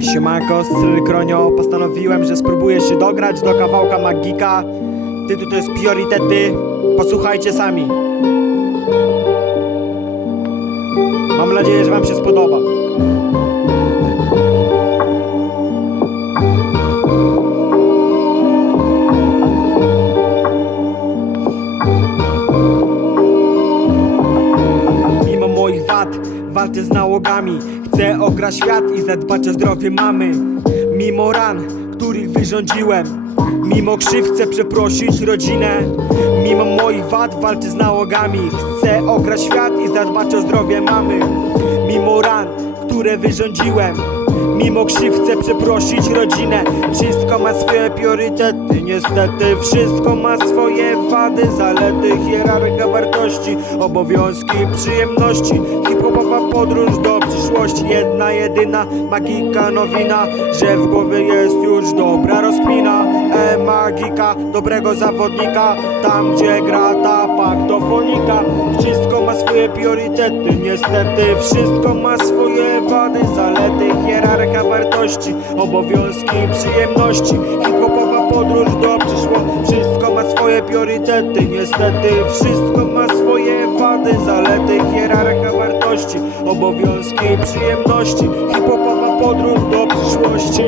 Siemanko, Stryl Kronio, postanowiłem, że spróbuję się dograć do kawałka Magika. Tytuł to jest Priorytety, posłuchajcie sami. Mam nadzieję, że wam się spodoba. Mimo moich wad, walczę z nałogami Chcę okraść świat i zadbać o zdrowie mamy. Mimo ran, których wyrządziłem. Mimo krzyw chcę przeprosić rodzinę. Mimo moich wad walczę z nałogami. Chcę okraść świat i zadbać o zdrowie mamy. Mimo ran, które wyrządziłem Mimo krzyw chcę przeprosić rodzinę. Wszystko ma swoje priorytety. Niestety wszystko ma swoje wady. Zalety, hierarchia wartości Obowiązki, przyjemności. Hip-hopowa podróż do przyszłości. Jedna, jedyna magika nowina Że w głowie jest już dobra rozkmina. E magika, dobrego zawodnika. Tam gdzie gra ta paktofonika. Wszystko ma swoje priorytety. Niestety wszystko ma swoje wady Obowiązki, przyjemności. Hip-hopowa podróż do przyszłości Wszystko ma swoje priorytety Niestety wszystko ma swoje wady Zalety, hierarchia wartości Obowiązki, przyjemności. Hip-hopowa podróż do przyszłości